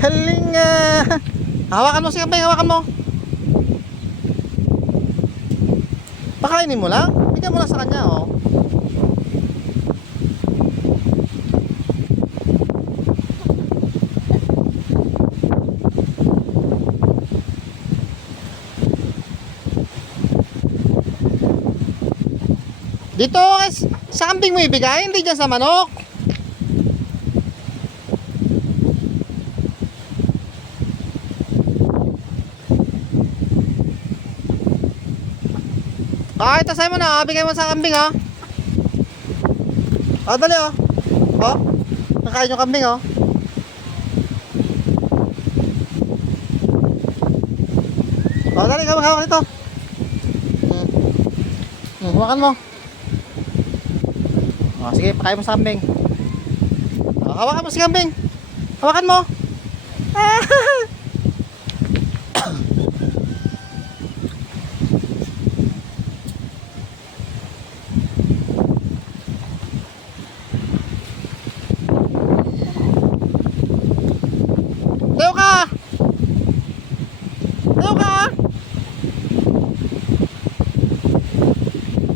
Galing ah. Hawakan mo si kambing, hawakan mo. Pakainin mo lang. Bigyan mo lang sa kanya, oh. Dito, sa kambing mo ibigay, hindi dyan sa manok. Ito sa'yo mo na, bigay mo sa kambing, oh. Dali, oh. Oh, nakain yung kambing, oh. Dali, hawak nito. Hawakan mo. Sige, pakain mo sa kambing. Hawakan mo si kambing. Hawakan mo.